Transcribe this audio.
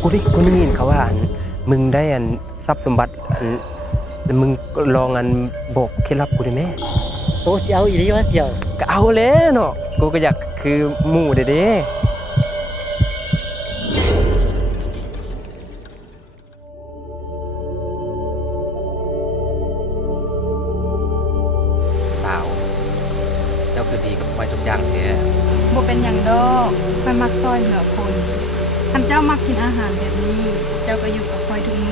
กูได้ยินเขาว่ามึงได้ทรัพย์สมบัติแล้วมึงลองบอกเคล็ดลับกูได้ไหมโตสิเอาอีหลีว่าเสี่ยวก็เอาแล้วเนาะกูก็อยากคือหมู่เด้สาวเจ้าคือดีกับคอยทุกอย่างแท้ บ่เป็นอย่างดอกค่อยมักซอยเหลือคนคันเจ้ามักกินอาหารแบบนี้ เจ้าก็อยู่กับค่อยทุกมื้อ